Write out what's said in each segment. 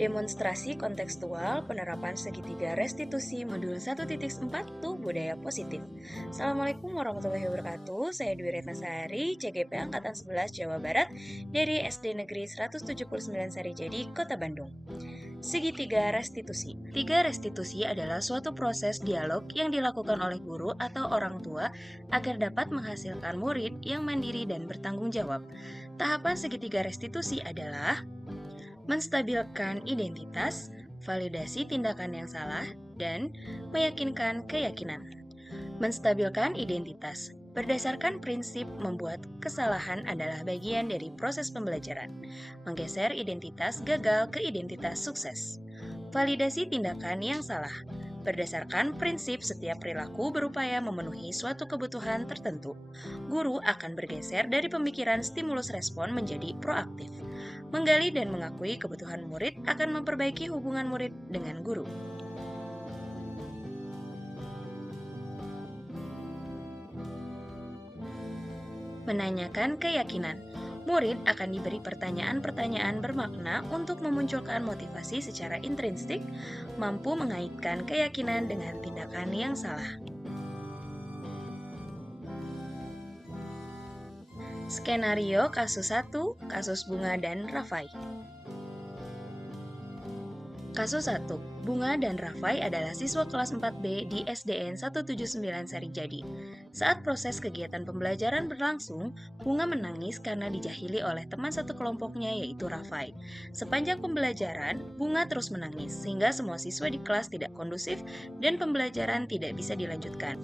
Demonstrasi kontekstual penerapan segitiga restitusi modul 1.4 budaya positif. Assalamualaikum warahmatullahi wabarakatuh. Saya Dwi Retna Sari, CGP Angkatan 11 Jawa Barat dari SD Negeri 179 Sarijadi, Kota Bandung. Segitiga restitusi. Tiga restitusi adalah suatu proses dialog yang dilakukan oleh guru atau orang tua agar dapat menghasilkan murid yang mandiri dan bertanggung jawab. Tahapan segitiga restitusi adalah menstabilkan identitas, validasi tindakan yang salah, dan meyakinkan keyakinan. Menstabilkan identitas. Berdasarkan prinsip membuat kesalahan adalah bagian dari proses pembelajaran. Menggeser identitas gagal ke identitas sukses. Validasi tindakan yang salah. Berdasarkan prinsip setiap perilaku berupaya memenuhi suatu kebutuhan tertentu. Guru akan bergeser dari pemikiran stimulus respon menjadi proaktif. Menggali dan mengakui kebutuhan murid akan memperbaiki hubungan murid dengan guru. Menanyakan keyakinan. Murid akan diberi pertanyaan-pertanyaan bermakna untuk memunculkan motivasi secara intrinsik, mampu mengaitkan keyakinan dengan tindakan yang salah. Skenario kasus 1, kasus Bunga dan Rafai. Kasus 1, Bunga dan Rafai adalah siswa kelas 4B di SDN 179 Sarijadi. Saat proses kegiatan pembelajaran berlangsung, Bunga menangis karena dijahili oleh teman satu kelompoknya yaitu Rafai. Sepanjang pembelajaran, Bunga terus menangis sehingga semua siswa di kelas tidak kondusif dan pembelajaran tidak bisa dilanjutkan.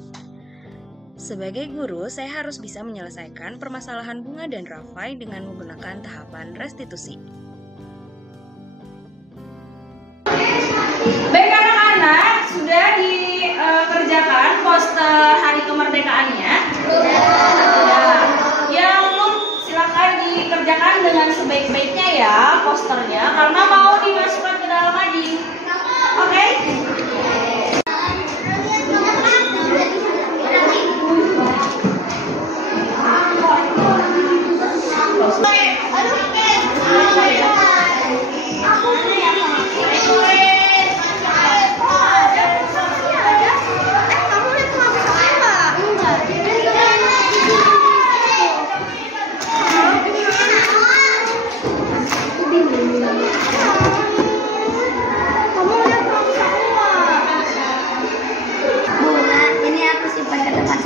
Sebagai guru, saya harus bisa menyelesaikan permasalahan Bunga dan Rafai dengan menggunakan tahapan restitusi. Baik anak-anak, sudah dikerjakan poster hari kemerdekaannya? Sudah. Yang belum silakan dikerjakan dengan sebaik-baiknya ya posternya, karena mau dimasukkan ke dalam mading. Oke?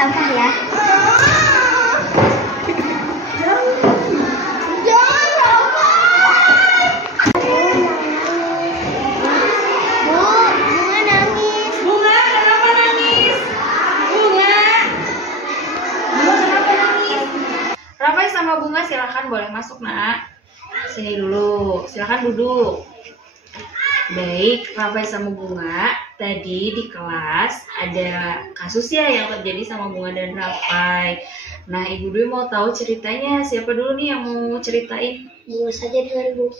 Sampah ya. Rafai sama Bunga silakan boleh masuk, Nak. Sini dulu, silakan duduk. Baik, Rafai sama Bunga, tadi di kelas ada kasus ya yang terjadi sama Bunga dan Rafai. Nah, Ibu Dwi mau tahu ceritanya. Siapa dulu nih yang mau ceritain? Bunga saja dengan Bu.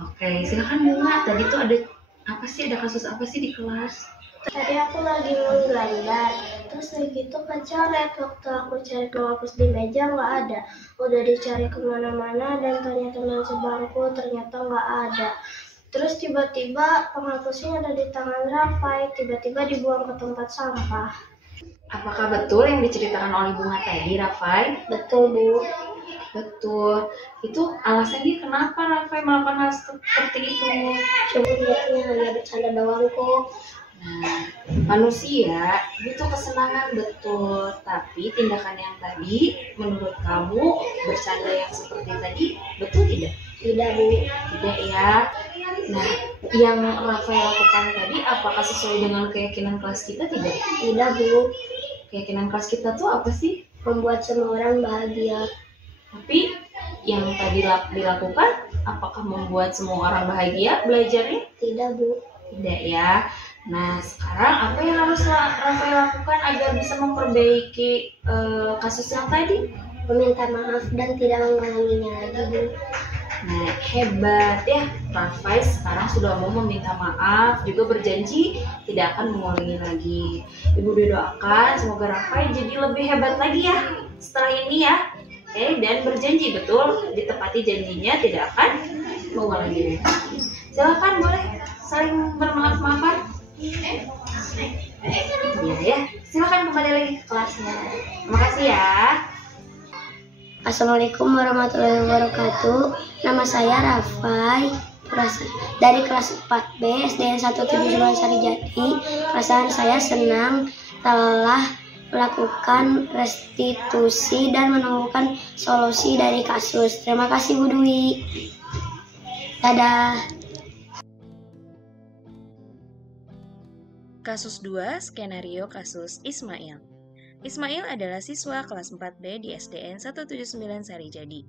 Oke, silakan Bunga. Tadi tuh ada apa sih? Ada kasus apa sih di kelas? Tadi aku lagi menggambar, terus begitu kecoret. Waktu aku cari penghapus di meja nggak ada. Udah dicari kemana-mana dan tanya teman sebangku, ternyata nggak ada. Terus tiba-tiba penghapusnya ada di tangan Rafai, tiba-tiba dibuang ke tempat sampah. Apakah betul yang diceritakan oleh Bunga tadi, Rafai? Betul, Bu. Betul. Itu alasannya kenapa Rafai melakukan hal seperti itu? Sebenarnya hanya bercanda doang kok. Nah, manusia butuh kesenangan betul, tapi tindakan yang tadi menurut kamu bercanda yang seperti tadi betul tidak? Tidak, Bu. Tidak ya. Nah, yang Rafai lakukan tadi apakah sesuai dengan keyakinan kelas kita tidak? Tidak, Bu. Keyakinan kelas kita tuh apa sih? Membuat semua orang bahagia. Tapi yang tadi dilakukan apakah membuat semua orang bahagia belajarnya? Tidak, Bu. Tidak ya. Nah, sekarang apa yang harus Rafai lakukan agar bisa memperbaiki kasus yang tadi? Meminta maaf dan tidak mengulanginya lagi, Bu. Nah, hebat ya. Rafai sekarang sudah mau meminta maaf, juga berjanji tidak akan mengulangi lagi. Ibu doakan semoga Rafai jadi lebih hebat lagi ya setelah ini ya. Oke, dan berjanji betul ditepati janjinya tidak akan mengulangi lagi. Silakan boleh saling bermaaf-maafan. Iya ya, silakan kembali lagi ke kelasnya. Terima kasih ya. Assalamualaikum warahmatullahi wabarakatuh. Nama saya Rafai dari kelas 4B SDN 179 Sarijadi. Perasaan saya senang telah melakukan restitusi dan menemukan solusi dari kasus. Terima kasih Bu Dwi. Dadah. Kasus 2, skenario kasus Ismail. Ismail adalah siswa kelas 4B di SDN 179 Sarijadi.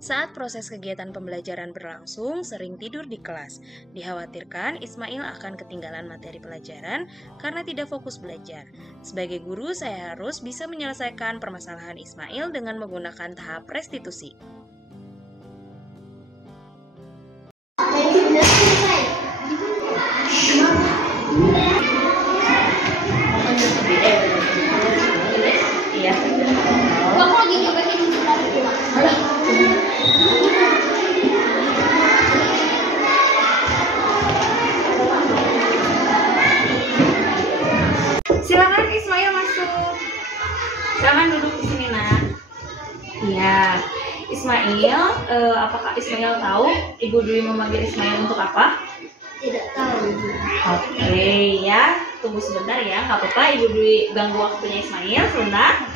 Saat proses kegiatan pembelajaran berlangsung, sering tidur di kelas. Dikhawatirkan Ismail akan ketinggalan materi pelajaran karena tidak fokus belajar. Sebagai guru, saya harus bisa menyelesaikan permasalahan Ismail dengan menggunakan tahap restitusi. Iya. Aku lagi nyobain Silakan Ismail masuk. Silakan duduk di sini, Nak. Iya. Ismail, apakah Ismail tahu Ibu Dwi memanggil Ismail untuk apa? Tidak tahu. Oke, ya. Tunggu sebentar ya, nggak apa-apa. Ibu Dwi ganggu waktunya Ismail sebentar.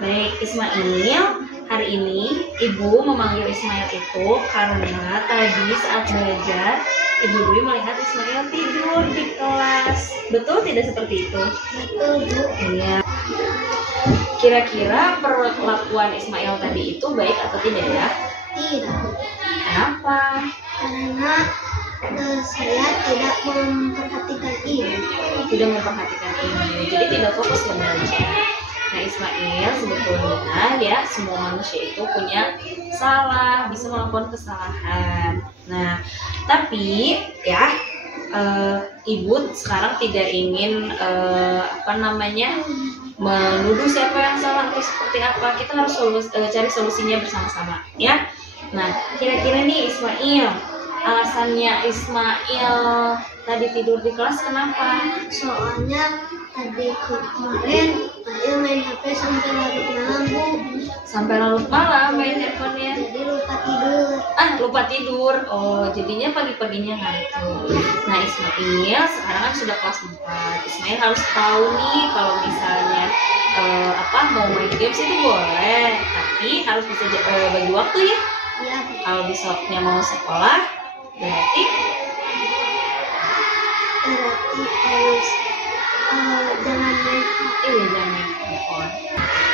Baik, Ismail, hari ini Ibu memanggil Ismail itu karena tadi saat belajar Ibu Dwi melihat Ismail tidur di kelas. Betul tidak seperti itu? Betul, Bu. Iya. Kira-kira perlakuan Ismail tadi itu baik atau tidak ya? Tidak. Kenapa? Karena saya tidak memperhatikan ini. Tidak memperhatikan ini, jadi tidak fokus belajar. Nah, Ismail sebetulnya ya, semua manusia itu punya salah, bisa melakukan kesalahan. Nah, tapi ya Ibu sekarang tidak ingin menuduh siapa yang salah atau seperti apa. Kita harus cari solusinya bersama-sama ya. Nah, kira-kira nih Ismail, alasannya Ismail tadi tidur di kelas kenapa? Soalnya tadi kemarin saya main HP sampai larut malam, Bu. Sampai larut malam main handphonenya. Jadi lupa tidur. Lupa tidur. Oh, jadinya pagi-paginya ngantuk. Nah, Ismail sekarang kan sudah kelas 4. Ismail harus tahu nih kalau misalnya mau main games itu boleh, tapi harus bisa bagi waktu ya. Iya, Bu. Kalau besoknya mau sekolah, berarti harus jangan main HP. jangan main handphone.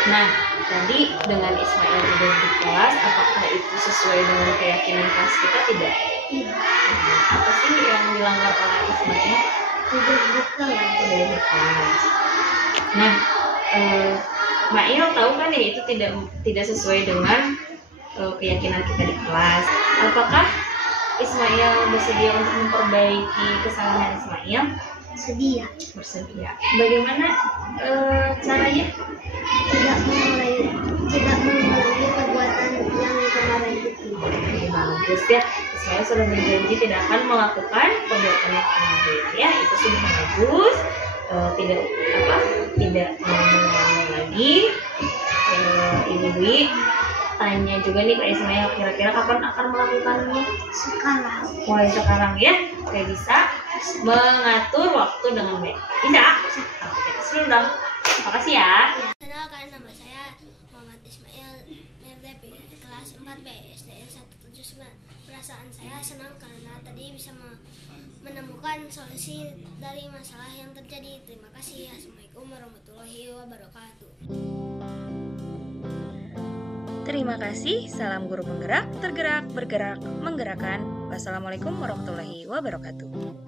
Nah, tadi dengan Ismail tidur di kelas, apakah itu sesuai dengan keyakinan kelas kita? Tidak. Tidak. Apa sih yang dilanggar oleh Ismail? Tidur di kelas. Tidur di kelas. Nah, Ismail tahu kan ya itu tidak sesuai dengan keyakinan kita di kelas. Apakah Ismail bersedia untuk memperbaiki kesalahan Ismail? Bersedia. Bagaimana caranya? Tidak mengulangi perbuatan yang kemarin itu. Bagus ya. Ismail sudah berjanji tidak akan melakukan perbuatan yang kemarin ya. Itu sudah bagus. Tidak mengulangi lagi. Ibu Dwi tanya juga nih ke Ismail, kira-kira kapan akan melakukannya? Sekarang. Mulai sekarang ya. Saya bisa mengatur waktu dengan baik. Bisa? Oke, kita sudah. Terima kasih ya. Kenalkan, nama saya Muhammad Ismail Merdepi, kelas 4B SDN 179. Perasaan saya senang karena tadi bisa menemukan solusi dari masalah yang terjadi. Terima kasih. Assalamualaikum warahmatullahi wabarakatuh. Terima kasih, salam guru penggerak, tergerak, bergerak, menggerakkan. Wassalamualaikum warahmatullahi wabarakatuh.